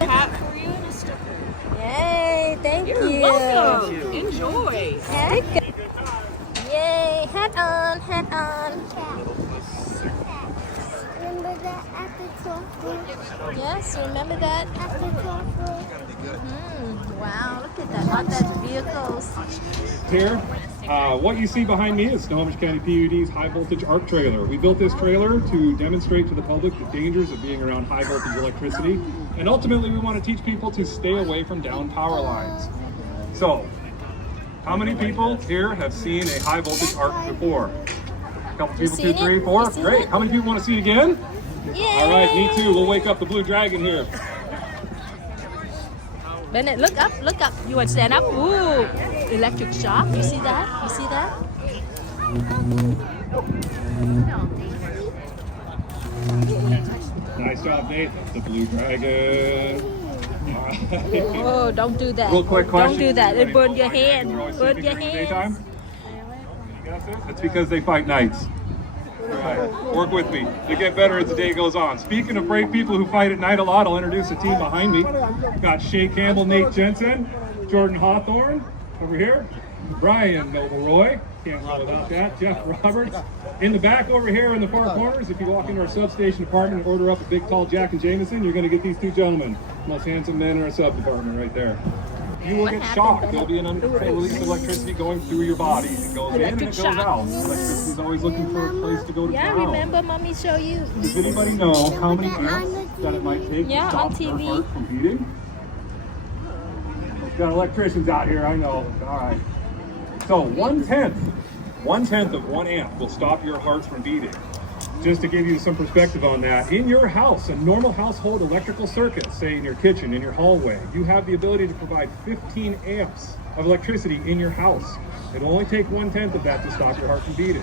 Hat for you and a sticker. Yay, thank You're you. welcome. Enjoy. Heck. Yay, hat on, hat on. Remember that after 12? Yes, remember that? After 12? Wow, look at that. All that vehicles. Here, what you see behind me is Snohomish County PUD's high voltage arc trailer. We built this trailer to demonstrate to the public the dangers of being around high voltage electricity, and ultimately we want to teach people to stay away from down power lines. So, how many people here have seen a high voltage arc before? A couple people, seen 2, 3, it? 4. You seen Great. it? How many people want to see it again? Yay. All right, me too. We'll wake up the Blue Dragon here. Bennett, look up, look up. You want to stand up? Ooh, electric shock. You see that? You see that? Nice job, Nate. That's the Blue Dragon. All right. Oh, don't do that. Real quick question. Don't do that. It burn your They're hand. always Burn sleeping your during the hands. daytime? Any guesses? It's because they fight nights. All right, work with me. They get better as the day goes on. Speaking of brave people who fight at night a lot, I'll introduce the team behind me. Got Shay Campbell, Nate Jensen, Jordan Hawthorne over here, Brian Noble-Roy, can't live without that, Jeff Roberts. In the back over here in the far corners, if you walk into our substation department and order up a big tall Jack and Jameson, you're going to get these two gentlemen, most handsome men in our sub department right there. You will get shocked. There'll be an uncontrolled release of electricity going through your body. It goes in and it goes out. Electricity is always looking for a place to go to Yeah, town. remember mommy show you. Does anybody know how many amps that it might take Yeah, to stop on your TV. heart from beating? Got electricians out here, I know. All right. So 1/10 of 1 amp will stop your heart from beating. Just to give you some perspective on that, in your house, a normal household electrical circuit, say in your kitchen, in your hallway, you have the ability to provide 15 amps of electricity in your house. It'll only take 1/10 of that to stop your heart from beating.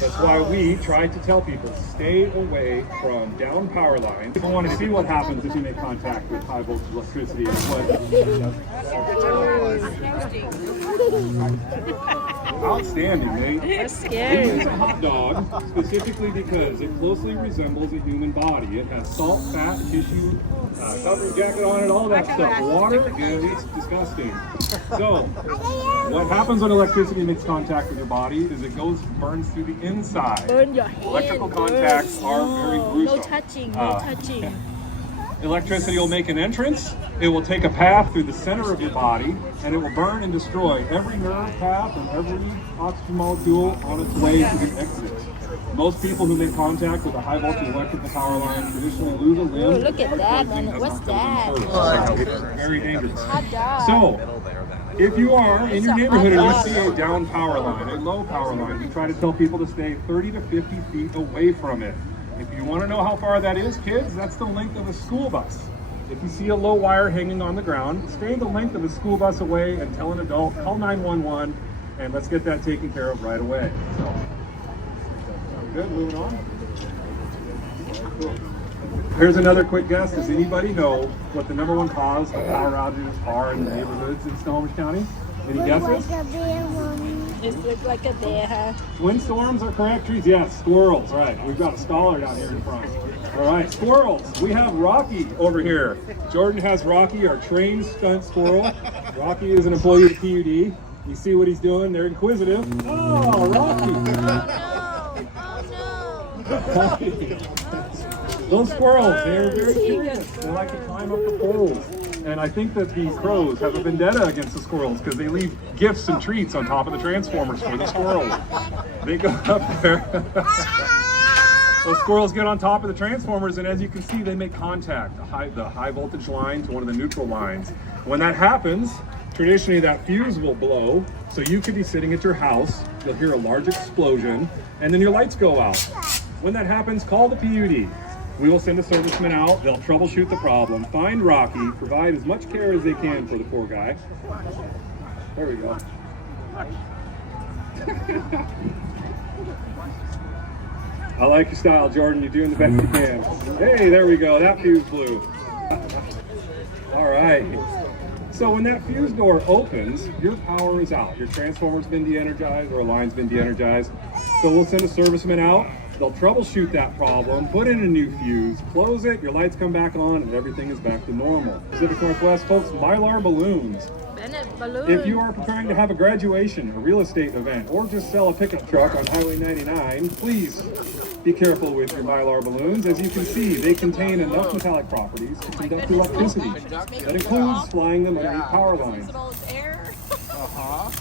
That's why we try to tell people, stay away from down power lines. People want to see what happens if you make contact with high voltage electricity. Outstanding, Nate. That's It scary. is a hot dog specifically because it closely resembles a human body. It has salt, fat, tissue, covering jacket on it, all that stuff. Water, and it's disgusting. So, what happens when electricity makes contact with your body is it burns through the inside. Burn your hand. Electrical contacts are very gruesome. No touching, no touching. Electricity will make an entrance, it will take a path through the center of your body, and it will burn and destroy every nerve path and every oxygen molecule on its way to the exit. Most people who make contact with a high voltage electrical power line traditionally lose a limb. Oh, look at that, man. What's that? Very dangerous. Hot dog. So, if you are in your neighborhood and you see a down power line, a low power line, we try to tell people to stay 30 to 50 feet away from it. If you want to know how far that is, kids, that's the length of a school bus. If you see a low wire hanging on the ground, stay the length of a school bus away and tell an adult, call 911, and let's get that taken care of right away. So, sound good, moving on. Cool. Here's another quick guess. Does anybody know what the #1 cause of power outages are in the neighborhoods in Snohomish County? Any guesses? Like a bear one. It looks like a bear, huh? Windstorms are correct. Trees, yes. Squirrels, right. We've got a scholar down here in front. All right, squirrels. We have Rocky over here. Jordan has Rocky, our trained stunt squirrel. Rocky is an employee of the PUD. You see what he's doing? They're inquisitive. Oh, Rocky. Oh no! Those squirrels, they're very curious. They like to climb up the poles. And I think that the crows have a vendetta against the squirrels because they leave gifts and treats on top of the transformers for the squirrels. They go up there. Those squirrels get on top of the transformers, and as you can see, they make contact, the high voltage line to one of the neutral lines. When that happens, traditionally that fuse will blow, so you could be sitting at your house, you'll hear a large explosion, and then your lights go out. When that happens, call the PUD. We will send a serviceman out, they'll troubleshoot the problem, find Rocky, provide as much care as they can for the poor guy. There we go. I like your style, Jordan. You're doing the best you can. Hey, there we go. That fuse blew. All right. So when that fuse door opens, your power is out. Your transformer's been de-energized or a line's been de-energized. So we'll send a serviceman out. They'll troubleshoot that problem, put in a new fuse, close it, your lights come back on, and everything is back to normal. Pacific Northwest, folks, Mylar Balloons. Bennett balloon. If you are preparing to have a graduation, a real estate event, or just sell a pickup truck on Highway 99, please be careful with your Mylar balloons. As you can see, they contain enough metallic properties to conduct electricity. That includes flying them underneath power lines.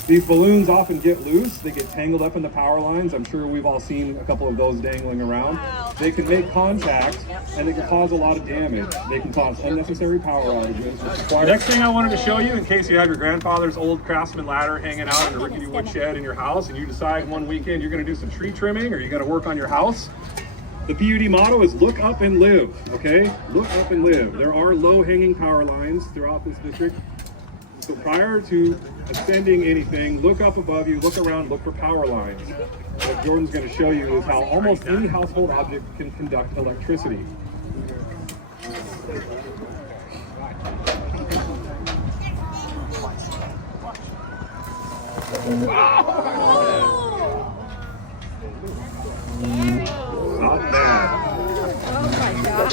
These balloons often get loose, they get tangled up in the power lines. I'm sure we've all seen a couple of those dangling around. They can make contact and they can cause a lot of damage. They can cause unnecessary power outages. The next thing I wanted to show you, in case you have your grandfather's old Craftsman ladder hanging out in a rickety wood shed in your house and you decide one weekend you're going to do some tree trimming or you're going to work on your house, the PUD motto is look up and live, okay? Look up and live. There are low-hanging power lines throughout this district. So prior to ascending anything, look up above you, look around, look for power lines. What Jordan's going to show you is how almost any household object can conduct electricity. Not bad. Oh my God.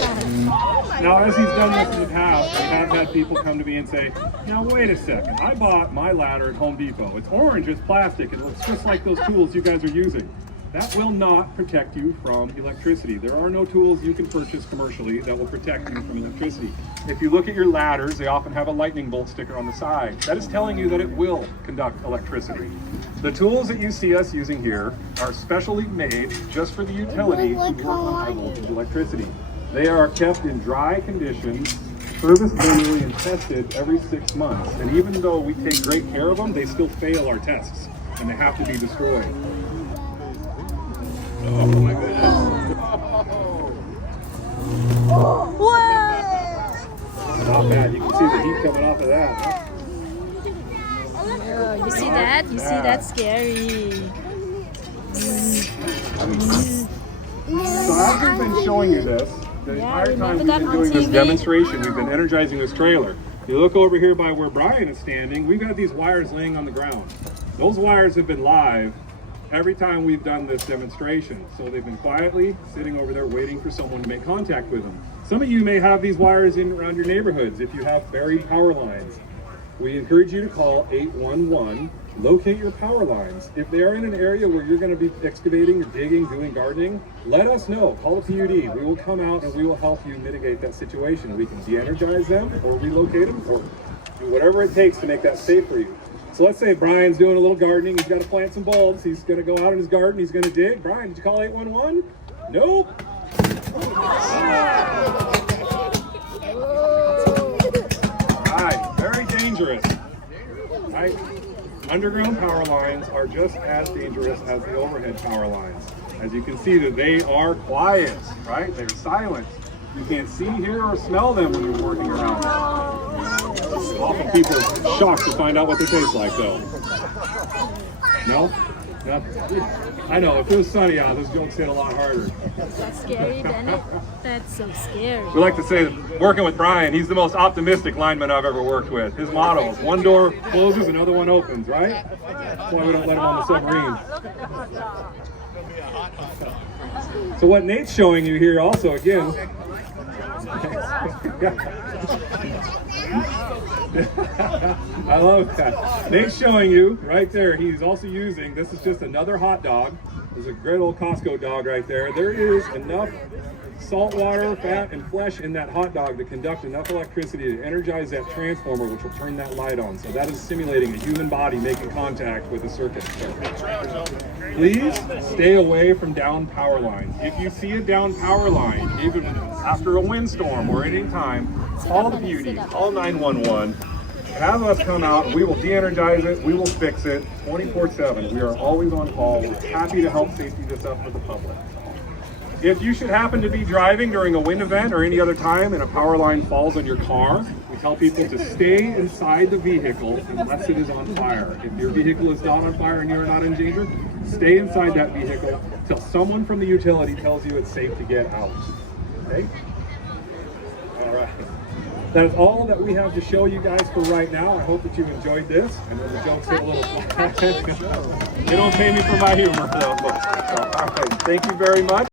Now, as he's done this in the past, I have had people come to me and say, now wait a second, I bought my ladder at Home Depot. It's orange, it's plastic, it looks just like those tools you guys are using. That will not protect you from electricity. There are no tools you can purchase commercially that will protect you from electricity. If you look at your ladders, they often have a lightning bolt sticker on the side. That is telling you that it will conduct electricity. The tools that you see us using here are specially made just for the utility to work on high voltage electricity. They are kept in dry conditions, serviced manually, and tested every 6 months. And even though we take great care of them, they still fail our tests, and they have to be destroyed. Oh my goodness. Whoa! Not bad. You can see the heat coming off of that. Oh, you see that? You see that? Scary. So as we've been showing you this, the entire time we've that been on doing this TV? demonstration, we've been energizing this trailer. You look over here by where Brian is standing, we've got these wires laying on the ground. Those wires have been live every time we've done this demonstration. So they've been quietly sitting over there waiting for someone to make contact with them. Some of you may have these wires in around your neighborhoods if you have buried power lines. We encourage you to call 811, locate your power lines. If they are in an area where you're going to be excavating or digging, doing gardening, let us know. Call the PUD. We will come out and we will help you mitigate that situation. We can de-energize them or relocate them or do whatever it takes to make that safe for you. So let's say Brian's doing a little gardening. He's got to plant some bulbs. He's going to go out in his garden. He's going to dig. Brian, did you call 811? Nope. Right, very dangerous. Right? Underground power lines are just as dangerous as the overhead power lines. As you can see, that they are quiet, right? They're silent. You can't see, hear, or smell them when you're working around them. Often people are shocked to find out what they taste like, though. No? No? I know, if it was sunny out, those jokes hit a lot harder. That's scary, Bennett. That's so scary. We like to say that working with Brian, he's the most optimistic lineman I've ever worked with. His motto is one door closes, another one opens, right? That's why we don't let him on the submarine. So what Nate's showing you here also, again, I love that. Nate's showing you right there, he's also using, this is just another hot dog. There's a great old Costco dog right there. There is enough salt water, fat, and flesh in that hot dog to conduct enough electricity to energize that transformer, which will turn that light on. So that is simulating a human body making contact with a circuit. Please stay away from down power lines. If you see a down power line, even after a windstorm or any time, call the PUD, call 911. Have us come out, we will de-energize it, we will fix it 24/7. We are always on call. We're happy to help safety this up for the public. If you should happen to be driving during a wind event or any other time and a power line falls on your car, we tell people to stay inside the vehicle unless it is on fire. If your vehicle is not on fire and you're not in danger, stay inside that vehicle till someone from the utility tells you it's safe to get out. Okay? All right. That is all that we have to show you guys for right now. I hope that you enjoyed this. I know the jokes hit a little flat. They don't pay me for my humor, though. So, all right. Thank you very much.